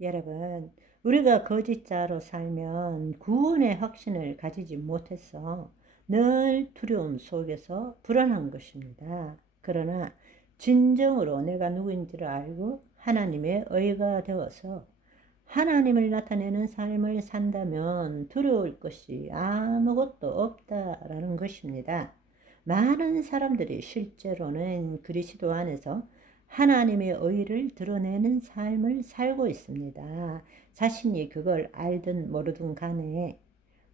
여러분, 우리가 거짓자로 살면 구원의 확신을 가지지 못해서 늘 두려움 속에서 불안한 것입니다. 그러나 진정으로 내가 누구인지를 알고 하나님의 의가 되어서 하나님을 나타내는 삶을 산다면 두려울 것이 아무것도 없다라는 것입니다. 많은 사람들이 실제로는 그리스도 안에서 하나님의 의를 드러내는 삶을 살고 있습니다. 자신이 그걸 알든 모르든 간에.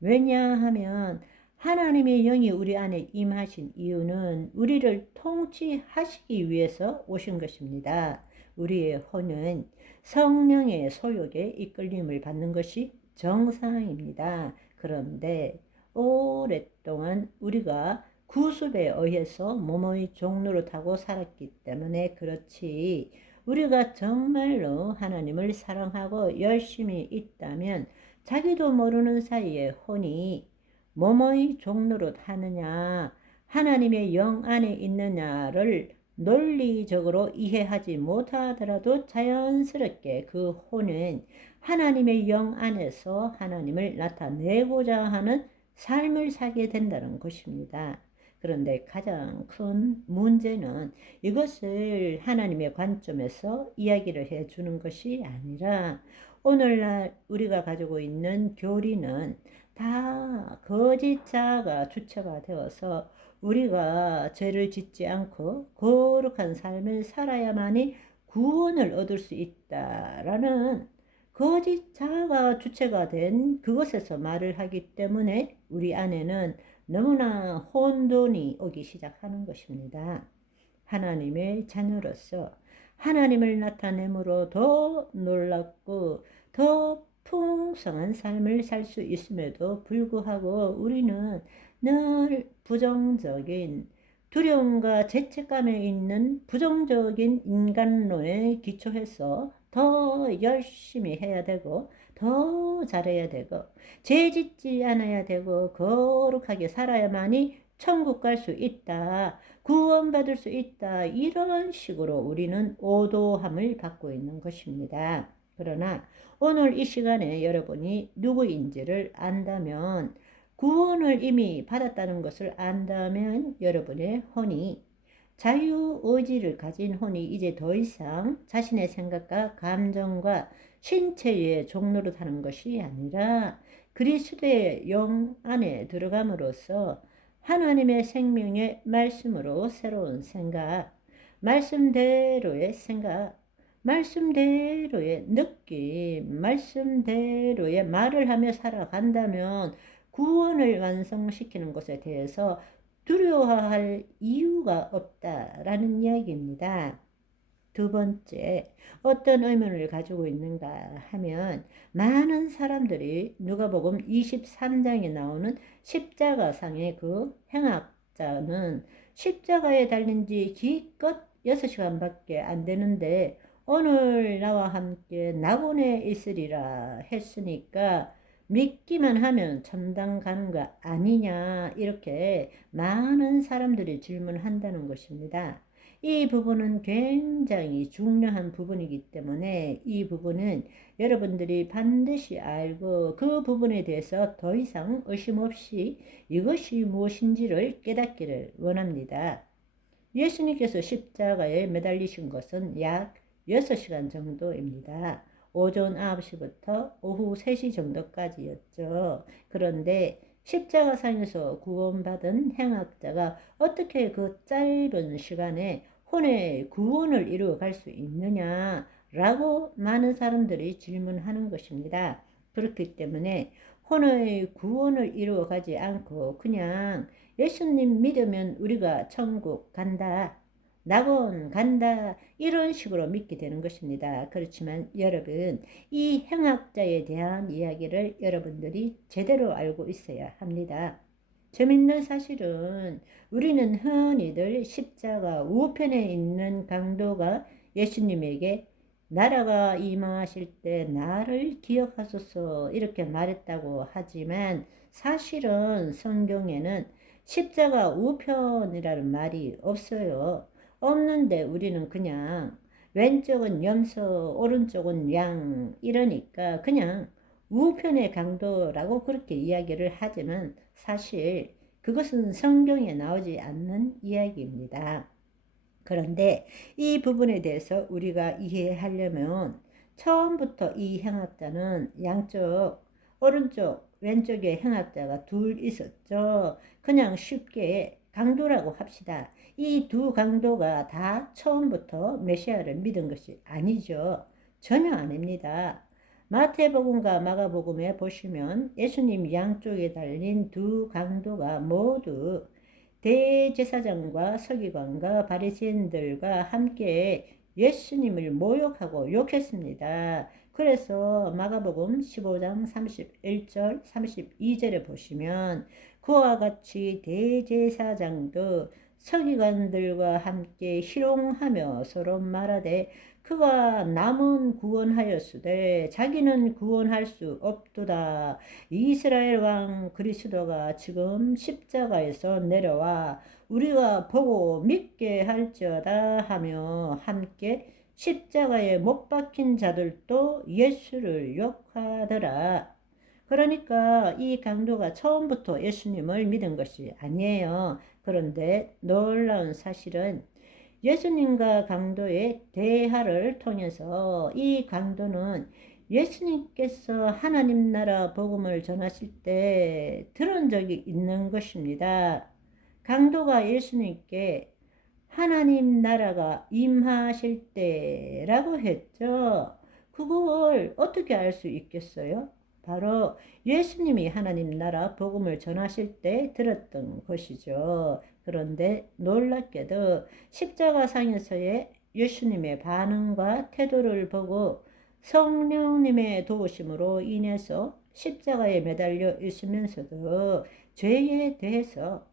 왜냐하면 하나님의 영이 우리 안에 임하신 이유는 우리를 통치하시기 위해서 오신 것입니다. 우리의 혼은 성령의 소욕에 이끌림을 받는 것이 정상입니다. 그런데 오랫동안 우리가 구습에 의해서 몸의 종로를 타고 살았기 때문에 그렇지, 우리가 정말로 하나님을 사랑하고 열심히 있다면 자기도 모르는 사이에 혼이 몸의 종로를 하느냐 하나님의 영 안에 있느냐를 논리적으로 이해하지 못하더라도 자연스럽게 그 혼은 하나님의 영 안에서 하나님을 나타내고자 하는 삶을 살게 된다는 것입니다. 그런데 가장 큰 문제는 이것을 하나님의 관점에서 이야기를 해주는 것이 아니라 오늘날 우리가 가지고 있는 교리는 다 거짓자가 주체가 되어서 우리가 죄를 짓지 않고 거룩한 삶을 살아야만이 구원을 얻을 수 있다라는 거짓자가 주체가 된 그것에서 말을 하기 때문에 우리 안에는 너무나 혼돈이 오기 시작하는 것입니다. 하나님의 자녀로서 하나님을 나타내므로 더 놀랍고 더 풍성한 삶을 살 수 있음에도 불구하고 우리는 늘 부정적인 두려움과 죄책감에 있는 부정적인 인간론에 기초해서 더 열심히 해야 되고 더 잘해야 되고 죄 짓지 않아야 되고 거룩하게 살아야만이 천국 갈 수 있다, 구원받을 수 있다, 이런 식으로 우리는 오도함을 받고 있는 것입니다. 그러나 오늘 이 시간에 여러분이 누구인지를 안다면, 구원을 이미 받았다는 것을 안다면 여러분의 혼이, 자유의지를 가진 혼이 이제 더 이상 자신의 생각과 감정과 신체의 종로를 타는 것이 아니라 그리스도의 영 안에 들어감으로써 하나님의 생명의 말씀으로 새로운 생각, 말씀대로의 생각, 말씀대로의 느낌, 말씀대로의 말을 하며 살아간다면 구원을 완성시키는 것에 대해서 두려워할 이유가 없다라는 이야기입니다. 두 번째, 어떤 의문을 가지고 있는가 하면 많은 사람들이 누가복음 23장에 나오는 십자가상의 그 행악자는 십자가에 달린 지 기껏 6시간밖에 안 되는데 오늘 나와 함께 낙원에 있으리라 했으니까 믿기만 하면 천당 가는 거 아니냐, 이렇게 많은 사람들이 질문한다는 것입니다. 이 부분은 굉장히 중요한 부분이기 때문에 이 부분은 여러분들이 반드시 알고 그 부분에 대해서 더 이상 의심 없이 이것이 무엇인지를 깨닫기를 원합니다. 예수님께서 십자가에 매달리신 것은 약 6시간 정도입니다. 오전 9시부터 오후 3시 정도까지였죠. 그런데 십자가상에서 구원받은 행악자가 어떻게 그 짧은 시간에 혼의 구원을 이루어 갈 수 있느냐 라고 많은 사람들이 질문하는 것입니다. 그렇기 때문에 혼의 구원을 이루어 가지 않고 그냥 예수님 믿으면 우리가 천국 간다, 낙원 간다, 이런 식으로 믿게 되는 것입니다. 그렇지만 여러분, 이 행악자에 대한 이야기를 여러분들이 제대로 알고 있어야 합니다. 재밌는 사실은 우리는 흔히들 십자가 우편에 있는 강도가 예수님에게 나라가 임하실 때 나를 기억하소서 이렇게 말했다고 하지만 사실은 성경에는 십자가 우편이라는 말이 없어요. 없는데 우리는 그냥 왼쪽은 염소, 오른쪽은 양, 이러니까 그냥 우편의 강도라고 그렇게 이야기를 하지만 사실 그것은 성경에 나오지 않는 이야기입니다. 그런데 이 부분에 대해서 우리가 이해하려면 처음부터 이 행악자는 양쪽, 오른쪽, 왼쪽에 행악자가 둘 있었죠. 그냥 쉽게 강도라고 합시다. 이 두 강도가 다 처음부터 메시아를 믿은 것이 아니죠. 전혀 아닙니다. 마태복음과 마가복음에 보시면 예수님 양쪽에 달린 두 강도가 모두 대제사장과 서기관과 바리새인들과 함께 예수님을 모욕하고 욕했습니다. 그래서 마가복음 15장 31절 32절에 보시면 그와 같이 대제사장도 서기관들과 함께 희롱하며 서로 말하되 그가 남은 구원하였으되 자기는 구원할 수 없도다. 이스라엘 왕 그리스도가 지금 십자가에서 내려와 우리가 보고 믿게 할지어다 하며 함께 십자가에 못 박힌 자들도 예수를 욕하더라. 그러니까 이 강도가 처음부터 예수님을 믿은 것이 아니에요. 그런데 놀라운 사실은 예수님과 강도의 대화를 통해서 이 강도는 예수님께서 하나님 나라 복음을 전하실 때 들은 적이 있는 것입니다. 강도가 예수님께 하나님 나라가 임하실 때라고 했죠. 그걸 어떻게 알 수 있겠어요? 바로 예수님이 하나님 나라 복음을 전하실 때 들었던 것이죠. 그런데 놀랍게도 십자가상에서의 예수님의 반응과 태도를 보고 성령님의 도우심으로 인해서 십자가에 매달려 있으면서도 죄에 대해서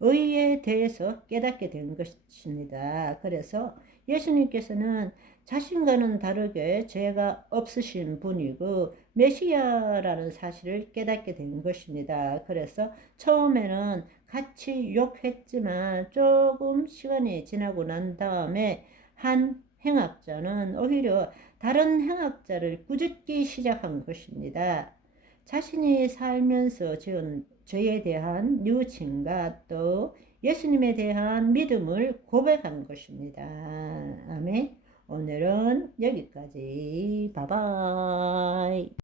의에 대해서 깨닫게 된 것입니다. 그래서 예수님께서는 자신과는 다르게 죄가 없으신 분이고 메시아라는 사실을 깨닫게 된 것입니다. 그래서 처음에는 같이 욕했지만 조금 시간이 지나고 난 다음에 한 행악자는 오히려 다른 행악자를 꾸짖기 시작한 것입니다. 자신이 살면서 지은 죄에 대한 뉘우침과 또 예수님에 대한 믿음을 고백한 것입니다. 아멘. 오늘은 여기까지. 바이바이.